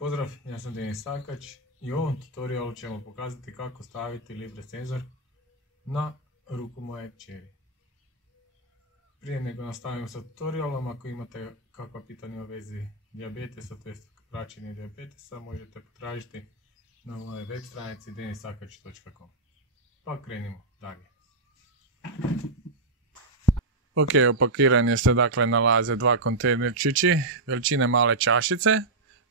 Pozdrav, ja sam Denis Sakač i u ovom tutorialu ćemo pokazati kako staviti Libre senzor na ruku moje kćeri. Prije nego nastavimo sa tutorialom, ako imate kakva pitanja u vezi dijabetesa, to jest praćenje dijabetesa, možete potražiti na mojoj web stranici denisakač.com. Pa krenimo dalje. Ok, upakiranje se dakle nalaze dva kontejnerčići veličine male čašice.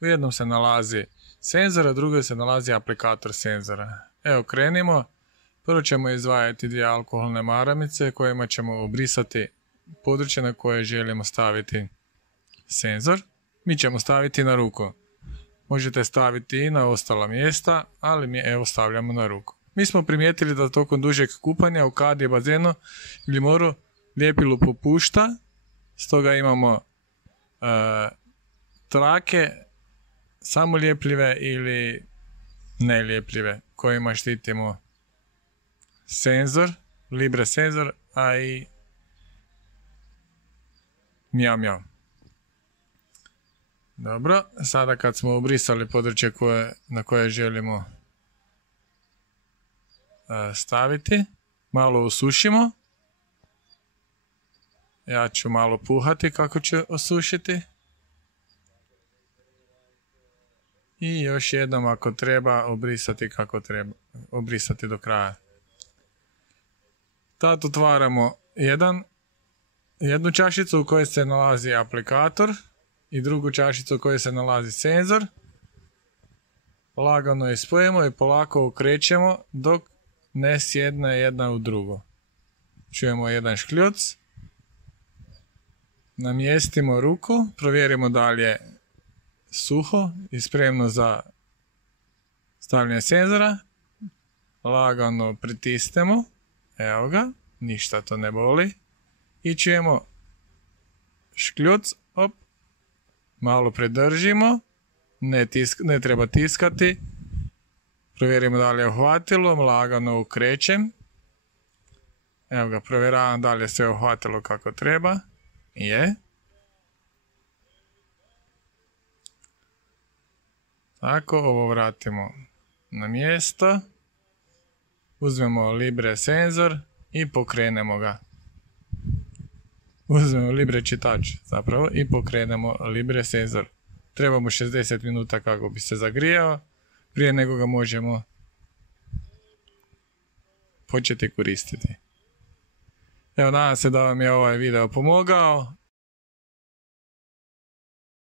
U jednom se nalazi senzor, a drugoj se nalazi aplikator senzora. Evo krenimo. Prvo ćemo izdvajati dvije alkoholne maramice kojima ćemo obrisati područje na koje želimo staviti senzor. Mi ćemo staviti na ruku. Možete staviti i na ostala mjesta, ali mi evo stavljamo na ruku. Mi smo primijetili da tokom dužeg kupanja u kadi, bazenu ili moru ljepilo popušta, stoga imamo trake samoljepljive ili neljepljive kojima štitimo senzor, Libre senzor, a i mjau mjau. Dobro, sada kad smo obrisali područje na koje želimo staviti, malo osušimo. Ja ću malo puhati kako ću osušiti. I još jednom ako treba obrisati kako treba, obrisati do kraja. Tad otvaramo jednu čašicu u kojoj se nalazi aplikator i drugu čašicu u kojoj se nalazi senzor. Lagano je spojimo i polako okrećemo dok ne sjedne jedna u drugo. Čujemo jedan škljuc. Namjestimo ruku, provjerimo da li je suho i spremno za stavljanje senzora. Lagano pritisnemo, evo ga, ništa to ne boli. I čujemo škljuc, op, malo predržimo, ne treba tiskati. Provjerimo da li je uhvatilo, lagano okrećem. Evo ga, provjeravam da li je sve uhvatilo kako treba. Je. Tako, ovo vratimo na mjesto. Uzmemo Libre senzor i pokrenemo ga. Uzmemo Libre čitač zapravo i pokrenemo Libre senzor. Trebamo 60 minuta kako bi se zagrijao prije nego ga možemo početi koristiti. Evo, nadam se da vam je ovaj video pomogao.